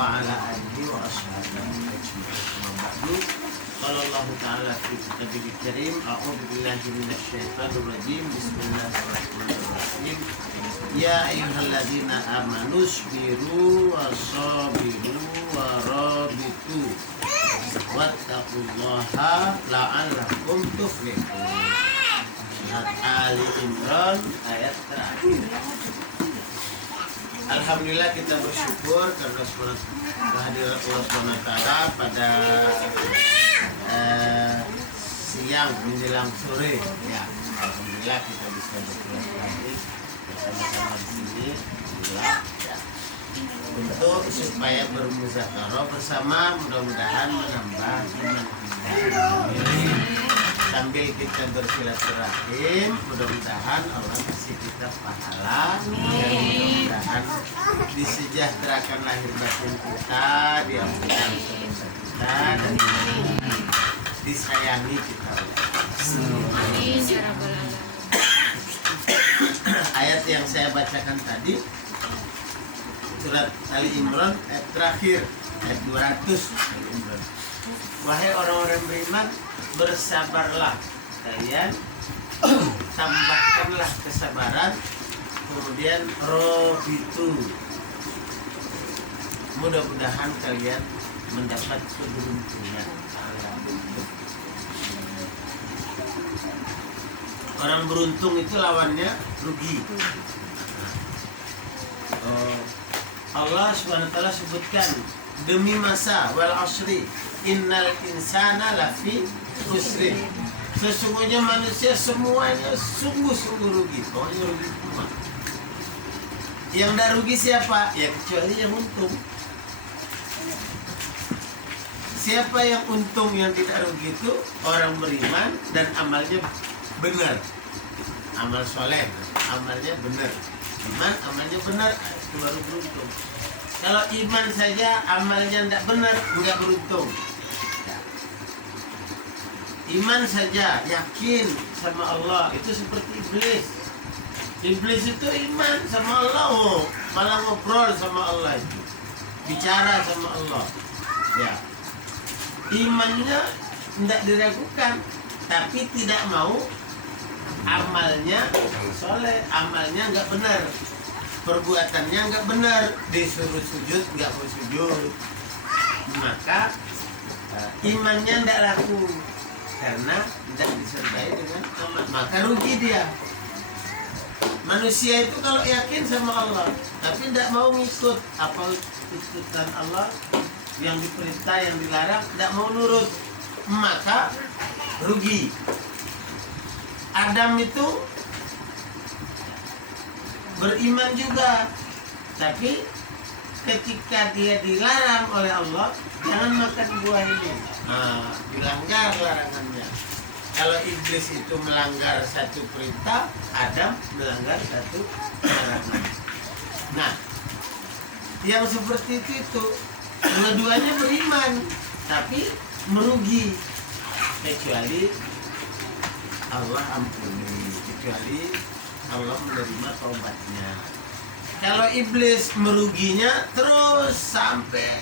وعلى آله وأصحابه أجمعين. أما بعد قال الله تعالى في كتابه الكريم أعوذ بالله من الشيطان الرجيم بسم الله الرحمن الرحيم يا أيها الذين آمنوا اصبروا وصابروا ورابطوا واتقوا الله لعلكم تفلحون. Surat Ali Imran ayat terakhir. Alhamdulillah kita bersyukur karena kehadiran Allah SWT pada siang menjelang sore. Ya, alhamdulillah kita bisa berkumpul lagi bersama-sama di sini. Alhamdulillah. Ya. Untuk supaya bermuzakarah bersama, mudah-mudahan menambah iman kita. Sambil kita bersilaturahim, mudah-mudahan Allah kasih kita pahala dan mudah-mudahan disejahterakan lahir batin kita, diampunkan dosa kita dan disayangi kita. Amin ya rabbal alamin. Ayat yang saya bacakan tadi surat Ali Imran ayat terakhir ayat 200 Ali Imran. Wahai orang-orang beriman, bersabarlah kalian, tambahkanlah kesabaran, kemudian robitu, mudah-mudahan kalian mendapat keberuntungan. Orang beruntung itu lawannya rugi. Allah SWT sebutkan demi masa wal asri innal insana lafi khusrin. Sesungguhnya manusia semuanya sungguh-sungguh rugi. Pokoknya rugi semua. Yang tidak rugi siapa? Ya kecuali yang untung. Siapa yang untung yang tidak rugi itu orang beriman dan amalnya benar. Amal soleh, amalnya benar. Iman, amalnya benar, itu baru beruntung. Kalau iman saja amalnya tidak benar, enggak beruntung. Iman saja, yakin sama Allah, itu seperti iblis. Iblis itu iman sama Allah, malah ngobrol sama Allah itu, bicara sama Allah. Ya, imannya tidak diragukan, tapi tidak mau amalnya soleh, amalnya enggak benar, perbuatannya enggak benar, disuruh sujud enggak mau sujud, maka imannya enggak laku karena tidak disertai dengan amal, maka rugi dia. Manusia itu kalau yakin sama Allah tapi tidak mau ngikut apa ikutan Allah, yang diperintah yang dilarang tidak mau nurut, maka rugi. Adam itu beriman juga, tapi ketika dia dilarang oleh Allah, jangan makan buah ini, dilanggar larangannya. Kalau iblis itu melanggar satu perintah, Adam melanggar satu larangan. Nah, yang seperti itu dua-duanya beriman, tapi merugi kecuali Allah ampuni, kecuali Allah menerima taubatnya. Kalau iblis meruginya terus sampai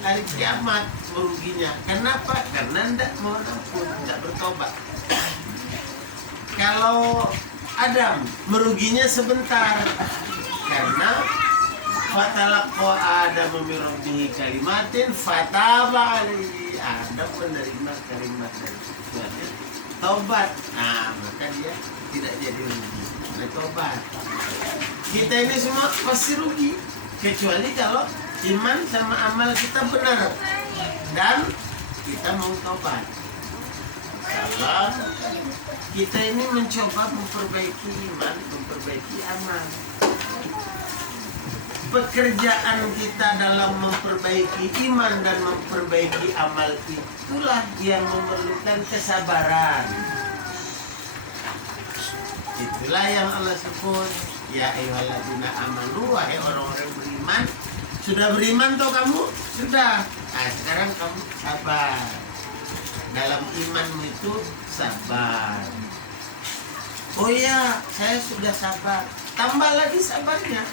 hari kiamat meruginya. Kenapa? Karena tidak mau ampun, tidak bertobat. Kalau Adam meruginya sebentar, karena fatalaqqa Adam min rabbih kalimatin fataba alaihi. Adam menerima kalimat dari Tuhannya, taubat. Nah, maka dia tidak jadi rugi. Nah, tobat. Kita ini semua pasti rugi, kecuali kalau iman sama amal kita benar dan kita mau tobat. Salah. Kita ini mencoba memperbaiki iman, memperbaiki amal. Pekerjaan kita dalam memperbaiki iman dan memperbaiki amal itulah yang memerlukan kesabaran. Itulah yang Allah sebut, ya ayyuhalladzina amanu, wahai orang-orang beriman. Sudah beriman toh kamu? Sudah. Nah, sekarang kamu sabar. Dalam imanmu itu sabar. Oh ya, saya sudah sabar. Tambah lagi sabarnya.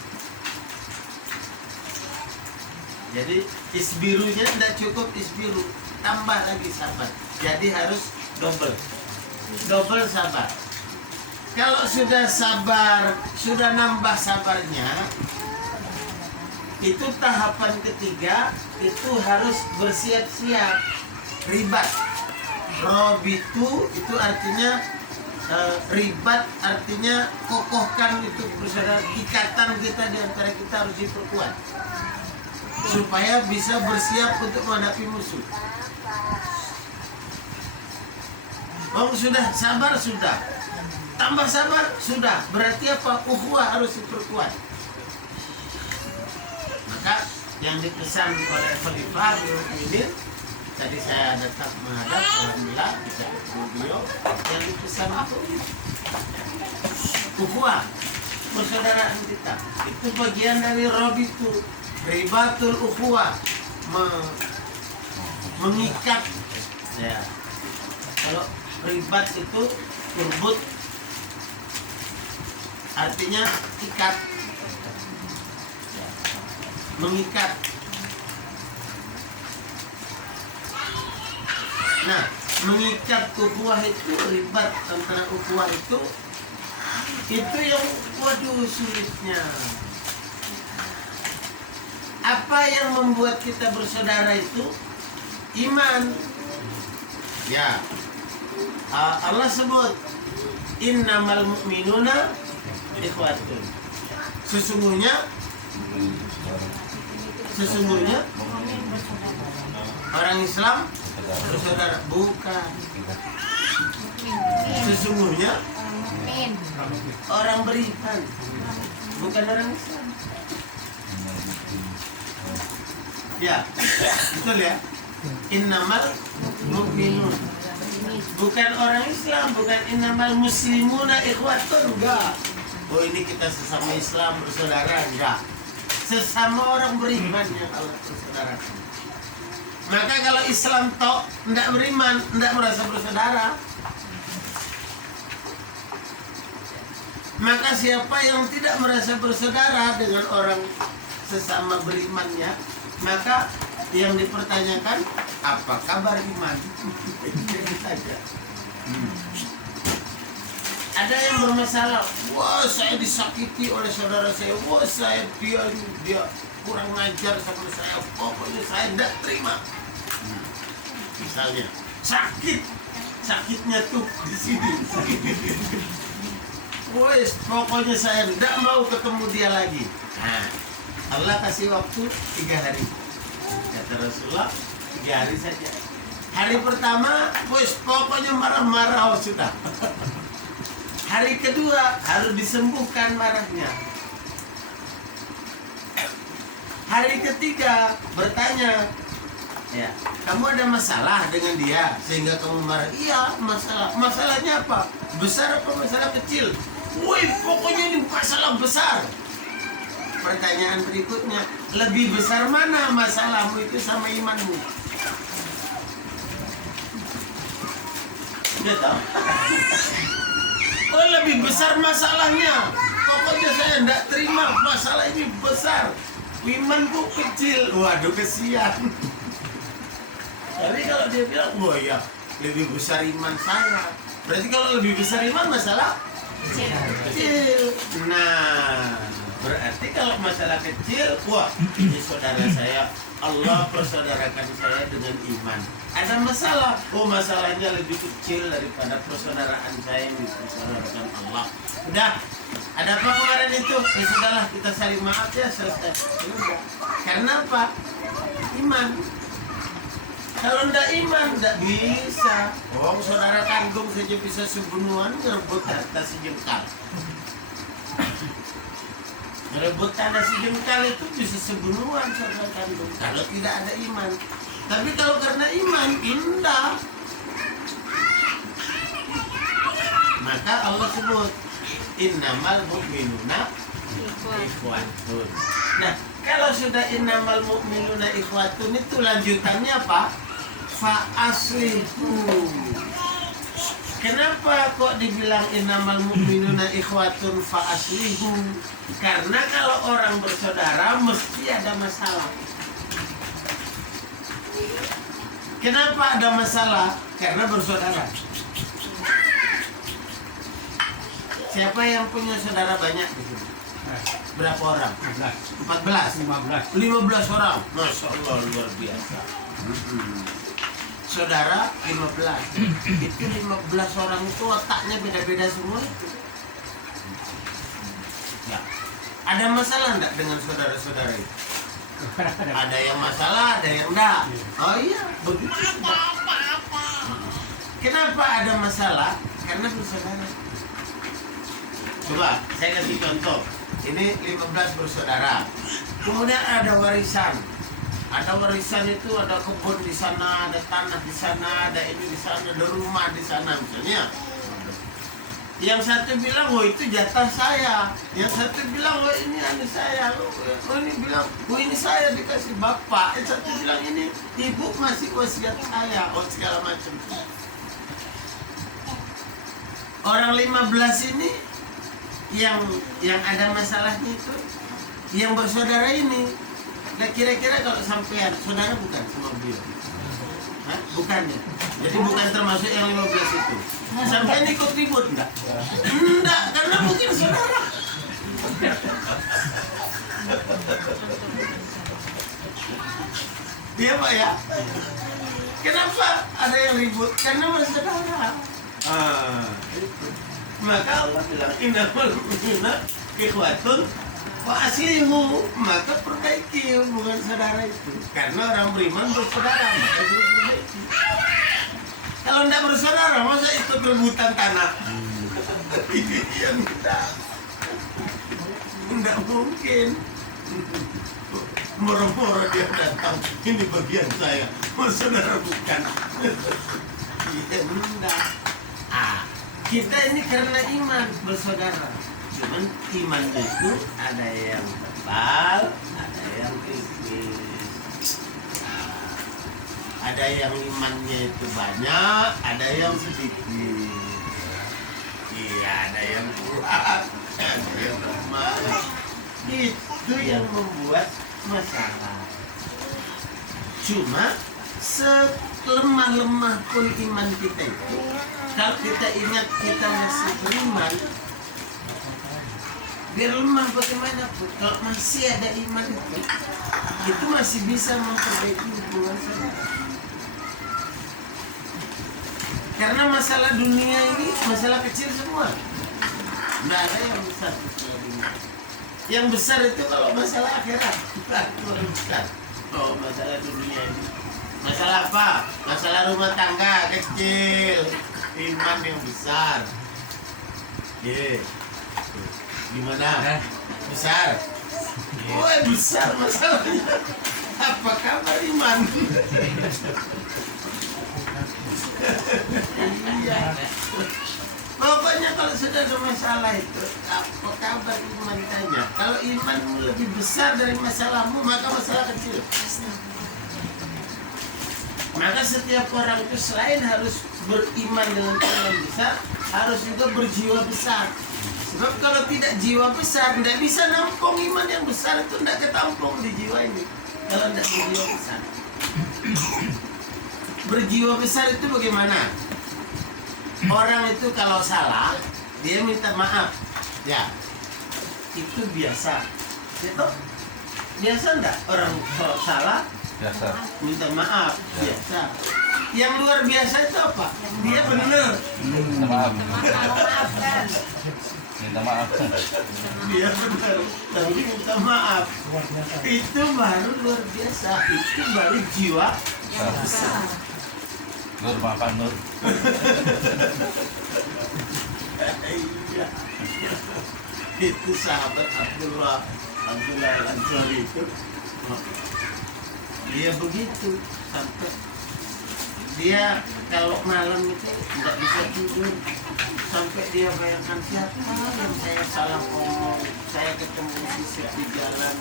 Jadi isbirunya tidak cukup isbiru, tambah lagi sabar. Jadi harus double sabar. Kalau sudah sabar, sudah nambah sabarnya, itu tahapan ketiga, itu harus bersiap-siap. Ribat, robitu itu artinya ribat, artinya kokohkan itu persaudaraan, ikatan kita di antara kita harus diperkuat supaya bisa bersiap untuk menghadapi musuh. Sudah sabar, sudah tambah sabar, sudah berarti apa? Ukhuwah harus diperkuat. Maka yang dipesan oleh Khalifah bin Utsaimin, tadi saya datang menghadap, alhamdulillah bisa ketemu beliau, yang dipesan itu ukhuwah, persaudaraan kita. Itu bagian dari robitu, ribatul ukhuwah, mengikat. Ya. Kalau ribat itu turbut, artinya ikat, ya. Mengikat. Nah, mengikat ukhuwah itu, ribat antara ukhuwah itu yang waduh sulitnya. Apa yang membuat kita bersaudara itu? Iman. Ya. Allah sebut innamal mu'minuna ikhwatun. Sesungguhnya orang Islam bersaudara, bukan. Sesungguhnya orang beriman, bukan orang Islam. Ya, betul ya. Innamal mu'minun, bukan orang Islam, bukan innamal muslimuna ikhwatun, enggak. Oh ini kita sesama Islam bersaudara, enggak. Sesama orang beriman yang Allah persaudarakan. Maka kalau Islam tok tidak beriman, tidak merasa bersaudara. Maka siapa yang tidak merasa bersaudara dengan orang sesama berimannya, maka yang dipertanyakan apa kabar iman? Ada yang bermasalah, wah saya disakiti oleh saudara saya, wah dia kurang ngajar sama saya, pokoknya saya tidak terima. Misalnya sakitnya tuh di sini. Wes pokoknya saya tidak mau ketemu dia lagi. Nah, Allah kasih waktu 3 hari. Kata Rasulullah 3 hari saja. Hari pertama, wes pokoknya marah-marah sudah. Hari kedua harus disembuhkan marahnya. Hari ketiga bertanya, ya, kamu ada masalah dengan dia sehingga kamu marah? Iya, masalah. Masalahnya apa? Besar apa masalah kecil? Wih, pokoknya ini masalah besar. Pertanyaan berikutnya, lebih besar mana masalahmu itu sama imanmu? Dia tahu. Oh, lebih besar masalahnya. Pokoknya saya tidak terima, masalah ini besar. Imanku kecil. Waduh, kesian. Tapi kalau dia bilang, wah ya, lebih besar iman saya. Berarti kalau lebih besar iman masalah kecil. Nah, berarti kalau masalah kecil, wah, ini saudara saya, Allah persaudarakan saya dengan iman. Ada masalah, oh masalahnya lebih kecil daripada persaudaraan saya yang dipersaudarakan Allah. Udah, ada apa kemarin itu? Ya sudahlah, kita saling maaf ya, selesai. Udah. Karena apa? Iman. Kalau ndak iman, ndak bisa. Oh, saudara kandung saja bisa sebunuhan, ngerebut harta sejengkal. Merebut tanah sejengkal itu bisa sebunuhan saudara kandung kalau tidak ada iman. Tapi kalau karena iman, indah. Maka Allah sebut innamal mu'minuna ikhwatun. Nah, kalau sudah innamal mu'minuna ikhwatun itu lanjutannya apa? Fa aslihu. Kenapa kok dibilang innamal mu'minuna ikhwatun fa aslihu? Karena kalau orang bersaudara mesti ada masalah. Kenapa ada masalah? Karena bersaudara. Siapa yang punya saudara banyak di sini? Berapa orang? 14. 15 orang. Masya Allah, luar biasa. Saudara 15. Itu 15 orang itu otaknya beda-beda semua itu. Ya. Ada masalah enggak dengan saudara-saudara itu? Ada yang masalah, ada yang enggak. Oh iya, begitu sudah. Kenapa ada masalah? Karena bersaudara. Coba saya kasih contoh. Ini 15 bersaudara. Kemudian ada warisan. Ada warisan itu ada kebun di sana, ada tanah di sana, ada ini di sana, ada rumah di sana misalnya. Yang satu bilang, oh itu jatah saya. Yang satu bilang, oh ini anu saya. Oh ini bilang, oh ini saya dikasih bapak. Yang satu bilang ini ibu masih wasiat saya. Oh segala macam. Orang 15 ini yang ada masalahnya itu yang bersaudara ini. Nah kira-kira kalau sampean saudara bukan sama beliau? Hah? Bukannya. Jadi bukan termasuk yang 15 itu. Sampean ikut ribut enggak? Enggak, karena mungkin saudara. Iya Pak ya? Kenapa ada yang ribut? Karena bersaudara. Maka Allah bilang innamal mu'minuna ikhwatun wa aslihu, maka perbaiki hubungan saudara itu. Karena orang beriman bersaudara, maka harus perbaiki. Kalau tidak bersaudara, masa ikut rebutan tanah? Ini yang tidak mungkin. Moro-moro dia datang, ini bagian saya, saudara bukan. Iya, tidak. Kita ini karena iman bersaudara. Cuman imannya itu ada yang tebal, ada yang tipis. Ada yang imannya itu banyak, ada yang sedikit. Iya, ada yang kuat, ada yang lemah. Itu yang membuat masalah. Cuma selemah-lemah pun iman kita itu, kalau kita ingat kita masih beriman, biar lemah bagaimanapun, kalau masih ada iman itu masih bisa memperbaiki hubungan saudara. Karena masalah dunia ini masalah kecil semua, nggak ada yang besar. Yang besar itu kalau masalah akhirat, itu besar. Oh, masalah dunia ini. Masalah apa? Masalah rumah tangga kecil, iman yang besar. Gimana? Besar? Wah, besar masalahnya. Apa kabar iman? Iya. Pokoknya kalau sudah ada masalah itu, apa kabar iman tanya? Kalau imanmu lebih besar dari masalahmu, maka masalah kecil. Maka setiap orang itu selain harus beriman dengan Tuhan besar, harus juga berjiwa besar. Sebab kalau tidak jiwa besar, tidak bisa nampung iman yang besar itu, tidak ketampung di jiwa ini. Kalau tidak berjiwa besar. Berjiwa besar itu bagaimana? Orang itu kalau salah, dia minta maaf. Ya, itu biasa. Itu biasa enggak? Orang kalau salah, biasa minta maaf, biasa. Yang luar biasa itu apa? Dia benar. Minta maaf. Maafkan. Minta maaf. Dia benar, tapi minta maaf. Itu baru luar biasa. Itu baru jiwa yang besar. Nur maafkan Nur. Iya. Itu sahabat Abdullah Al-Ansari itu. Dia begitu sampai dia kalau malam itu nggak bisa tidur, sampai dia bayangkan siapa yang saya salah ngomong, saya ketemu di sepi jalan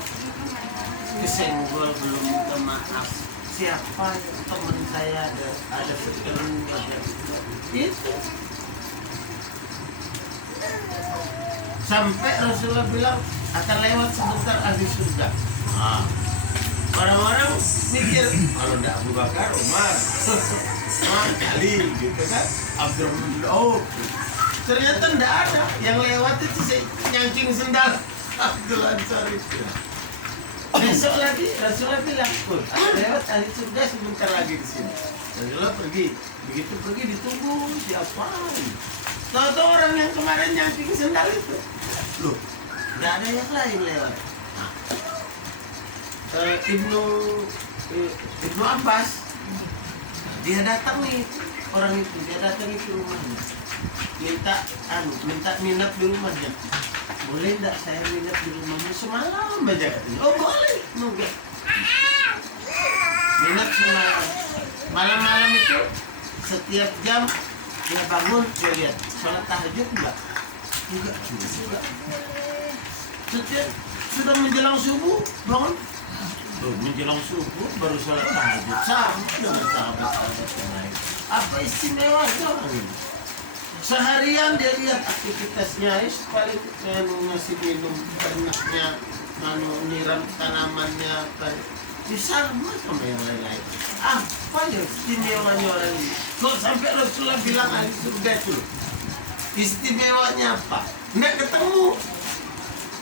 kesenggol belum minta maaf, siapa yang teman saya ada sekelilingnya itu. Sampai Rasulullah bilang akan lewat sebentar ahli surga. Orang-orang mikir kalau nggak Abu Bakar, Umar, Umar kali gitu kan, Abdurrahman bin Auf. Ternyata nggak ada yang lewat itu nyangking sendal Abdul Ansari itu. Besok lagi Rasulullah bilang, ada lewat ahli surga sebentar lagi di sini. Rasulullah pergi, begitu pergi ditunggu diapain? Tahu-tahu orang yang kemarin nyangking sendal itu, loh, nggak ada yang lain lewat. Ibnu Abbas, dia datang nih orang itu, dia datang ke rumahnya, minta nginep di rumahnya. Boleh enggak saya nginep di rumahnya semalam aja? Oh boleh, enggak. Nginep semalam. Malam-malam itu setiap jam dia bangun, dia lihat sholat tahajud enggak? Enggak. Setiap sudah menjelang subuh bangun. Tuh, menjelang subuh baru sholat tahajud sama dengan sahabat-sahabat yang lain. Apa istimewanya orang ini? Seharian dia lihat aktivitasnya, paling ngasih minum ternaknya, nyiram tanamannya, sama sama yang lain-lain. Apa yang istimewanya orang ini? Kok sampai Rasulullah bilang ahli surga itu? Istimewanya apa? Nggak ketemu.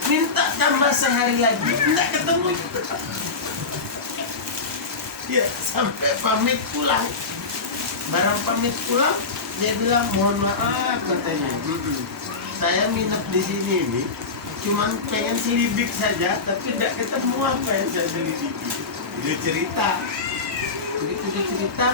Minta tambah sehari lagi, nggak ketemu juga. Ya, sampai pamit pulang. Barang pamit pulang, dia bilang, mohon maaf katanya. Saya minat di sini nih, cuman pengen selibik saja, tapi tidak ketemu apa yang saya selidiki. Dia cerita, begitu dia cerita,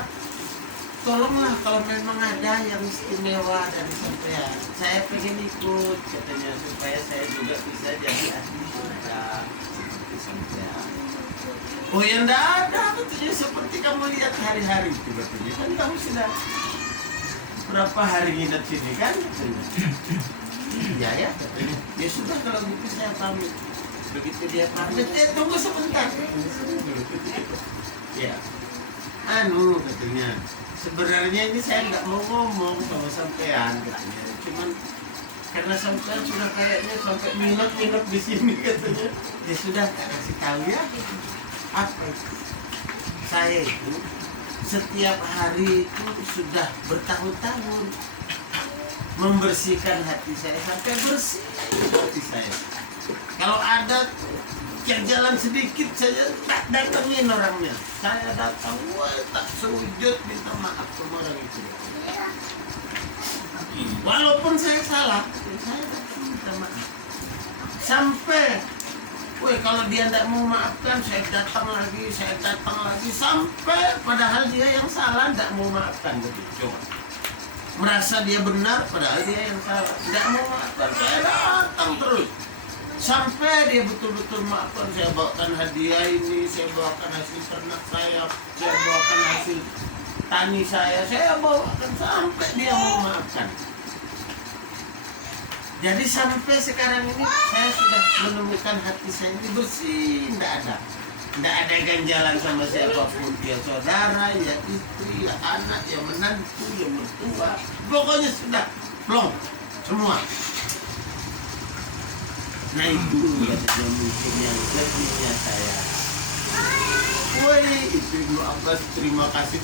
tolonglah kalau memang ada yang istimewa dari sampean, saya pengen ikut katanya supaya saya juga bisa jadi ahli surga seperti sampean. Oh yang tidak ada katanya, seperti kamu lihat hari-hari itu katanya, kan kamu sudah berapa hari nginep sini kan katanya. Iya ya katanya. Ya sudah kalau gitu saya pamit. Begitu dia pamit, tunggu sebentar. Ya, katanya. Sebenarnya ini saya nggak mau ngomong sama sampean katanya. Cuman karena sampean sudah kayaknya sampai minat di sini katanya. Ya sudah kasih tahu ya. Apa itu? Saya itu setiap hari itu sudah bertahun-tahun membersihkan hati saya sampai bersih hati saya. Kalau ada yang jalan sedikit saja tak datangin orangnya. Saya datang, tak sujud minta maaf sama orang itu. Walaupun saya salah, saya datang minta maaf. Sampai kalau dia tidak mau maafkan, saya datang lagi, sampai padahal dia yang salah tidak mau maafkan begitu. Merasa dia benar, padahal dia yang salah, tidak mau maafkan, saya datang terus. Sampai dia betul-betul maafkan, saya bawakan hadiah ini, saya bawakan hasil ternak saya bawakan hasil tani saya bawakan sampai dia mau maafkan. Jadi sampai sekarang ini saya sudah menemukan hati saya ini bersih, tidak ada ganjalan sama siapapun, ya saudara, ya istri, ya anak, ya menantu, ya mertua, pokoknya sudah plong semua. Nah itu katanya mungkin yang lebihnya saya. Woi, itu Ibnu Abbas, terima kasih.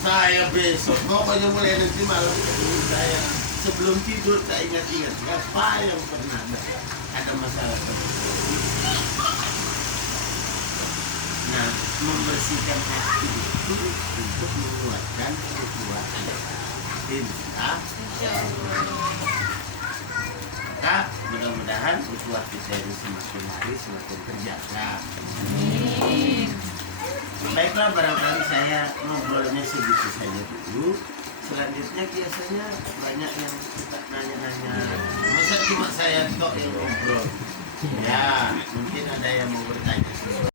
Saya besok pokoknya mulai nanti malam ketemu saya. Sebelum tidur tak ingat-ingat siapa yang pernah ada masalah seperti itu. Nah, membersihkan hati itu untuk menguatkan kekuatan cinta. Maka mudah-mudahan ukhuwah kita ini semakin hari semakin terjaga. Baiklah, barangkali saya ngobrolnya segitu saja dulu. Selanjutnya biasanya banyak yang suka nanya-nanya. Masa cuma saya tok yang ngobrol? Ya, mungkin ada yang mau bertanya sesuatu.